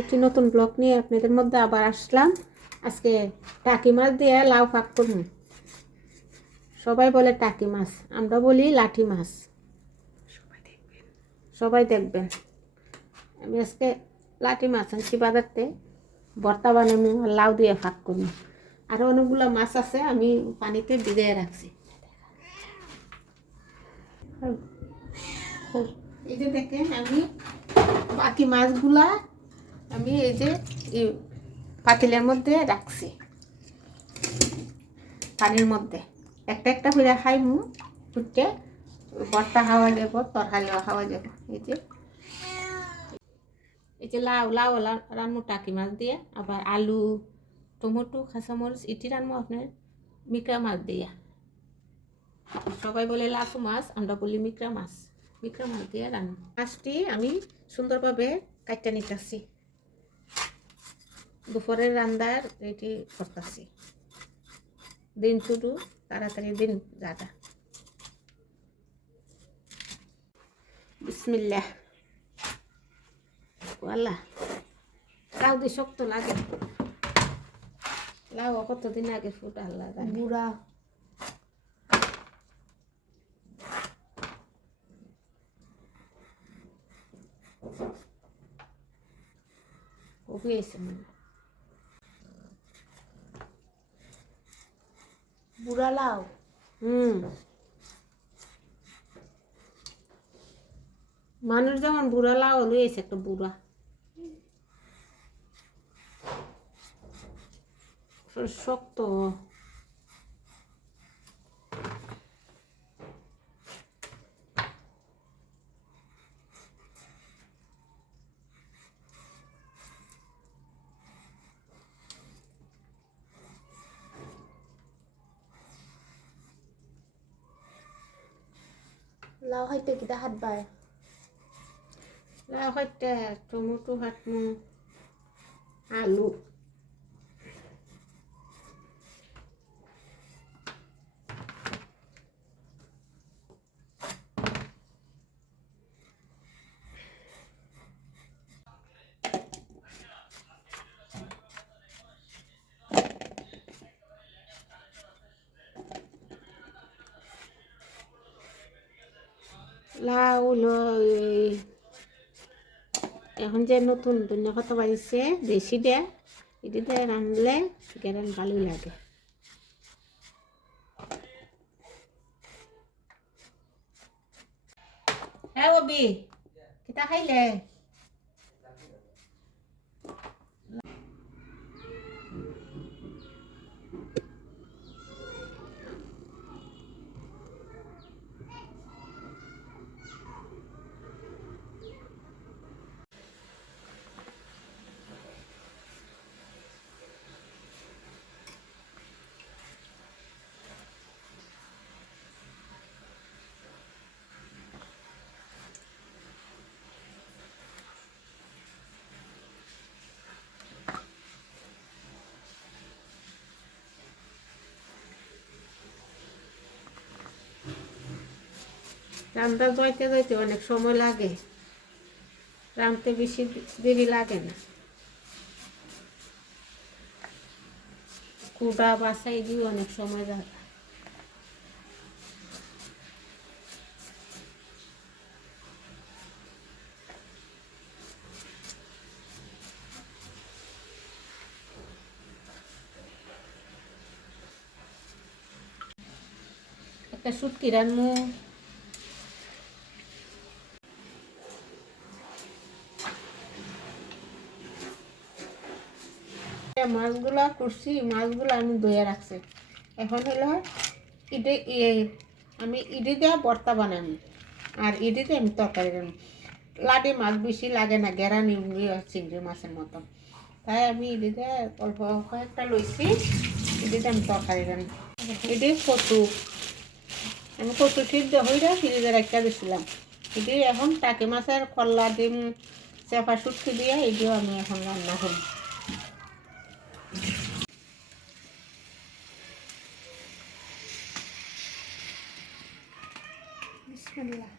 একটি নতুন ব্লগ নিয়ে আপনাদের মধ্যে আবার আসলাম। আজকে টাকি মাছ দিয়ে লাউ পাক করুন। সবাই বলে টাকি মাছ, আমরা বলি লাঠি মাছ। সবাই দেখবেন। আমি আজকে লাঠি মাছ আনছি বাজারতে, ভর্তা বানাবো, লাউ দিয়ে পাক করুন। আরও অনেকগুলো মাছ আছে, আমি পানিতে ভিজিয়ে রাখছি। এই যে দেখেন, আমি বাকি মাছগুলা আমি এই যে পাতিলের মধ্যে রাখছি, পানির মধ্যে একটা একটা করে খাইমু, ফুটে ভর্তা খাওয়া যাব, তরকারিও খাওয়া যাব। এই যে লাউ লাউ রান্নু টাকি মাছ দিয়ে, আবার আলু, টমেটো, কাঁচামরিচ এটি রান্নু আপনার মিকরা মাছ দিয়ে। সবাই বলে লাফু মাছ, আমরা বলি মিকরা মাছ দিয়ে রান্না। মাছটি আমি সুন্দরভাবে কাটতে নিতেছি, দুপুরের রান্নার এটি করতেছি। দিন শুরু তাড়াতাড়ি দিন যাটা। বিসমিল্লাহ। আল্লাহ, লাউ দিয়ে শক্ত লাগে। লাউ কতদিন আগে ফুট আল্লাহ বুড়া। হয়েছে মানে বুড়া লাউ। মানুষ যেমন বুড়া লাউ লইছে, একটা বুড়া শক্ত। লাউ খাইতে কিটা হাত বায়? লাউ খাইতে টমেটো হাতমু, আলু, লাউ এখন যে নতুন ধনিয়া পাতা বাড়িছে দেশি দিয়ে, এটিতে রাঁধলে গ্যারান ভালোই লাগে। হ্যাঁ ববি, কিতা খাইলে? রান্না যাইতে যাইতে অনেক সময় লাগে, রাঁধতে বেশি দেরি লাগে না। কুড়া বাছাই দিয়ে অনেক সময় লাগে। একটা শুটকি রান্নু, মাছগুলা করছি, মাছগুলো আমি ধুয়ে রাখছি। এখন হলো আমি ইডি দিয়ে ভর্তা বানাবো, আর ইডিতে আমি তরকারি রান্না। লাডি মাছ বেশি লাগে না, গেরানি চিংড়ি মাছের মতো, তাই আমি ইডিতে অল্প কয়েকটা লইছি, ইডিতে আমি তরকারি রান্না। ইডি কচু, আমি কচু সিদ্ধ হইলে ফ্রিজে রাখতে দিয়েছিলাম। ইডি এখন টাকি মাছের কল্লা ডিম চেপা শুটকি দিয়ে এটিও আমি এখন রান্না করি। বিসমিল্লাহ।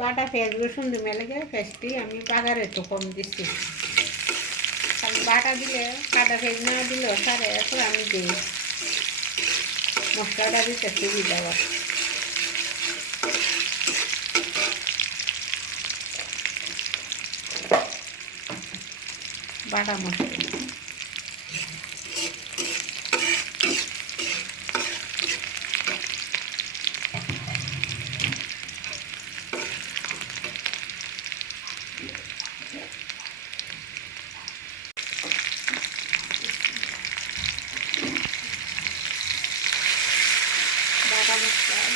বাটা পেঁয়াজ রসুন দিয়ে মেলে পেঁয়াজটি আমি বাগারে একটু কম দিচ্ছি, কারণ বাটা দিলে কাটা পেঁয়াজ না দিলেও সারে এরপর আমি দিই মশলাটা দিতে সুবিধা হয়। বাটা মশলা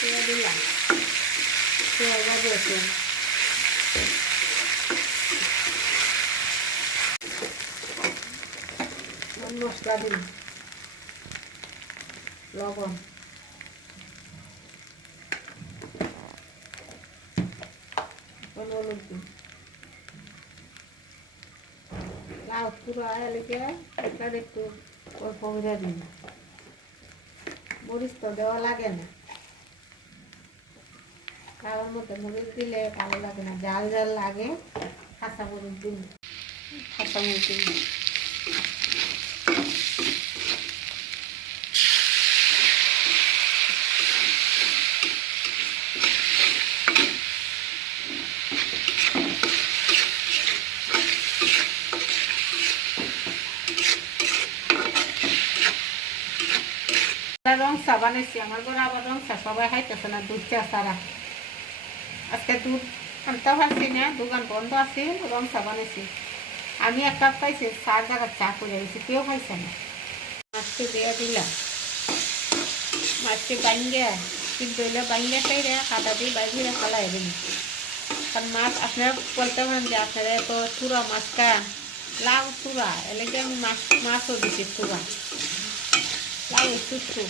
দিয়ে দিলাম পেঁয়াজ রসুন, মশলা দিলাম, লবণ, হলুদ দিন, লাউ পুরো এলাকে একটু অল্প করে দিন, মরিচ তো দেওয়া লাগে না, খাওয়ার মধ্যে মরিচ দিলে ভালো লাগে না, জাল জাল লাগে, কাঁচা মরিচ দিন, কাঁচা মরিচ দিন। রং চা বানাইছি, আমার ঘরে আবার রং চা সবাই খাইতেছে না, দুধ চা ছাড়া। আজকে দুধ আনতে পারছি না, দোকান বন্ধ আছে, রং চা বানাইছি। আমি এক কাপ পাইছি, 4 জায়গার চা করে গেছি, কেউ খাইছে না। মাছটি দিয়ে দিলাম, মাছটি বাঙ্গিয়া কিন্তু হইলে বাঙ্গিয়া খাইলে কাটা দিয়ে বাইরে খালাই দিন। কারণ মাছ আপনারা বলতে পারেন যে আপনারা এত চূড়া মাছ খান, লাউ চূড়া এলাকে আমি মাছও দিচ্ছি চূড়া, লাউ চুচু।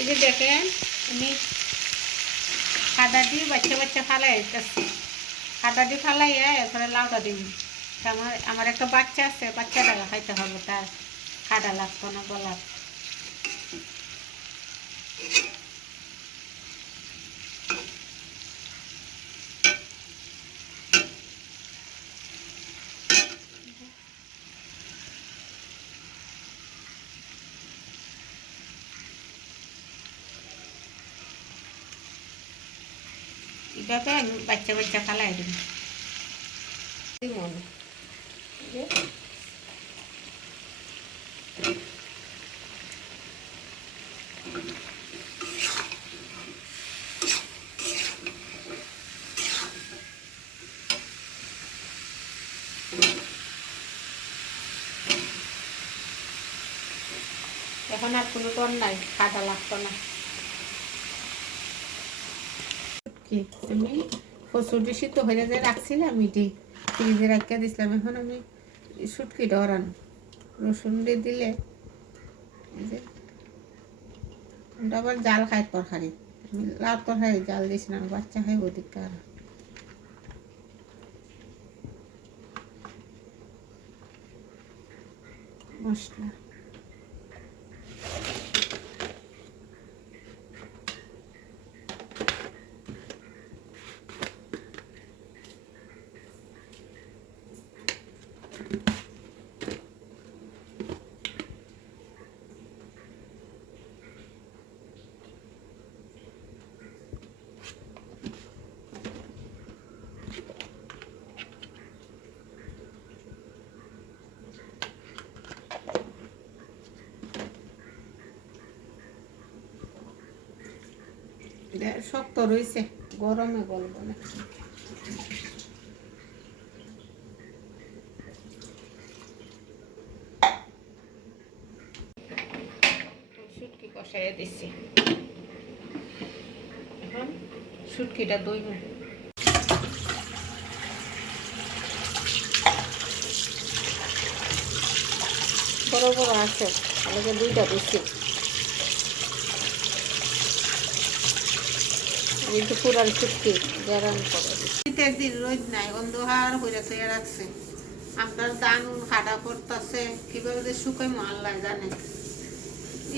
এই যে দেখেন আমি কাদা দিয়ে বাচ্চা ফালাই যাচ্ছি, কাদা দিয়ে ফালাইয়া এরপরে লাউটা দিন। আমার একটা বাচ্চা আছে, বাচ্চাটা খাইতে হবে, তার কাদা লাগতো না গলার। এটাকে আমি বাচ্চা ফালাই দিন। এখন আর কোনো টন নাই, কাদা লাগতো না। কি আমি কচুটি সিদ্ধ হয়ে যে রাখছিলাম, এটি ফ্রিজে রাখিয়ে দিছিলাম। এখন আমি শুটকি ডরান রসুন দিয়ে দিলে আবার জাল খাই তরকারি, আমি লাউ তরকারি জাল দিছি না, বাচ্চা খাই অধিকার। মশলা শক্ত রয়েছে, গরমে গলব না। শুটকি কষাইয়া দিচ্ছি, এখন শুটকিটা দইব। বড় বড় আছে, আমাকে 2টা দিচ্ছি। আমি তো পুরান শুটকি গরম করে শীতের দিন রোদ নাই, অন্ধকার হয়ে তৈরি রাখছে। আপনার দানুন খাটা পড়তেছে, কিভাবে যে শুকাই আল্লাহ জানে।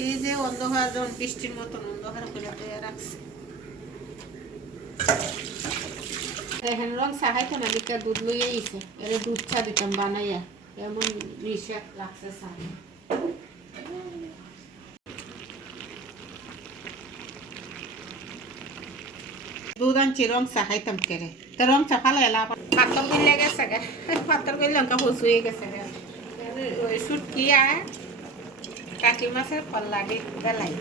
এই যে অন্ধকার যখন বৃষ্টির মতন অন্ধকার করে দিয়ে রাখছে দেখেন রং চাহাইতো না দিকে দুধ লইয়া গেছে এর দুধ চা দিতাম বানাইয়া এমন মিশে লাগছে চা দুধ আনছি রং চা খাইতাম কেড়ে তো রং চা ফালে এলা পাথর গিলে গেছে গে পাথর গিলে লঙ্কা হয়ে গেছে গে ওই সুটকি আর কাকি মাছের পল্লা দিয়ে বেলাই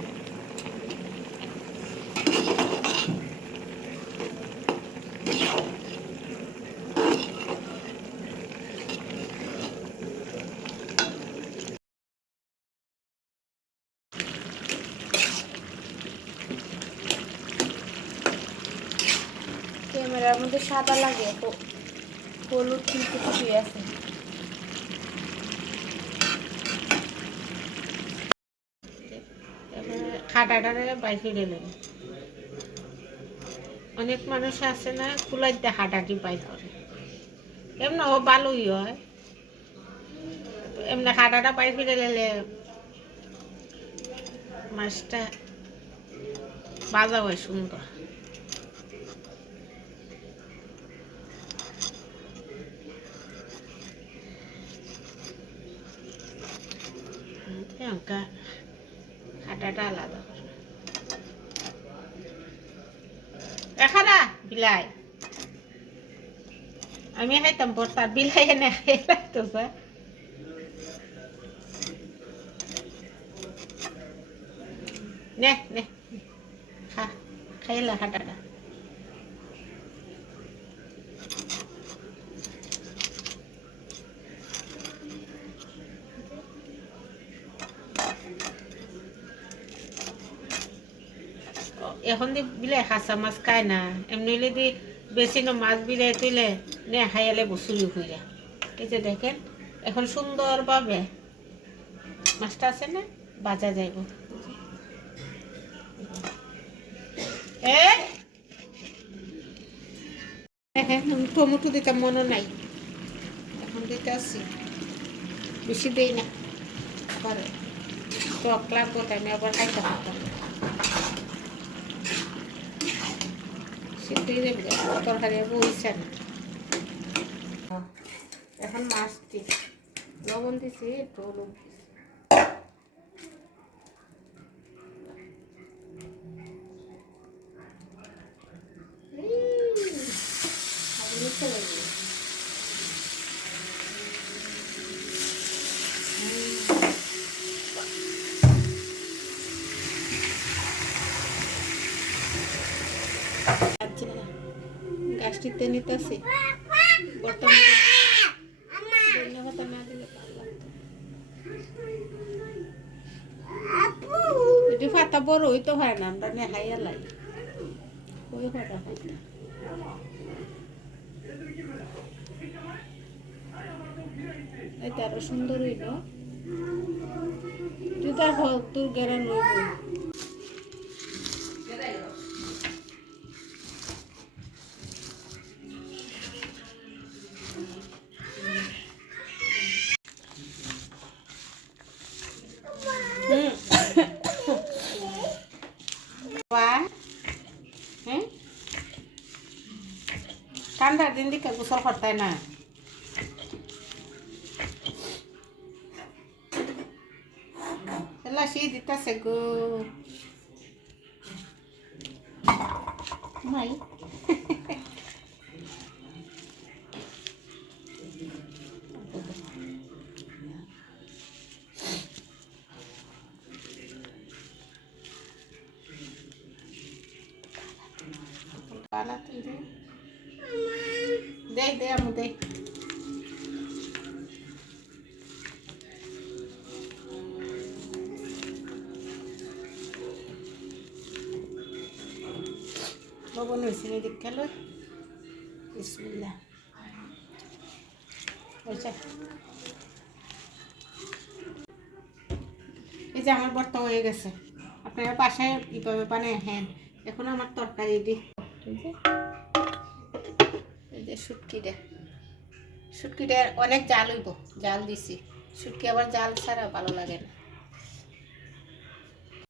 ক্যামেরার মধ্যে সাদা লাগে তো হলুদ কিন্তু কিছুই আছে খাটাটারে বাইরে দিলেন অনেক মানুষ আছে না কুলাইতে হাঁটাটি পাই করে এমন ও ভালোই হয় এমনি হাঁটাটা পাই ফিরে দিলে মাছটা বাজা হয় সুন্দর হাঁটাটা আলাদা এখানা বিলাই আমি খাইতাম তার বিলাই এনে খাই লাগতো নে নে খা খাইলা হাঁটাটা এখন দি বিলাই হাসা মাছ খায় না এমনি হলে দি বেশি না মাছ বিলাই তুলে নে হাইয়ালে বসুলি হইয়া এই যে দেখেন এখন সুন্দরভাবে মাছটা আছে না বাজা যাইব দেখেন টমেটো দিতে মনে নাই এখন দিতে আসছি বেশি দেই না আবার টক লাগবো তাই আমি আবার খাইতে পারতাম সেটাই দেবে তরকারি বইছে না এখন মাছটি লবণ দিছি একটু হলুদ গাছটিতে নিতেছি বর্তমানে ধন্যবাদ না দিলে যদি ফাতা বড় হইতে হয় না আমরা নেহাইয়া লাই ওই ফাটা হয় না এটা আরো সুন্দর হইল তুই তার তোর গেরান লইব ঠান্ডার দিন দিকে গোসল করতে না এলা শীত দিতেছে গো নাই পালা তুই দে দে আমু দে লবণ হয়েছে না দেখে লো বিসমিল্লাহ হয়েছে এই যে আমার ভর্তা হয়ে গেছে আপনারা বাসায় কীভাবে বানায় হ্যাঁ এখন আমার তরকারি দিই এই যে শুটকিটা অনেক জাল হইব জাল দিছি শুটকি আবার জাল ছাড়া ভালো লাগে না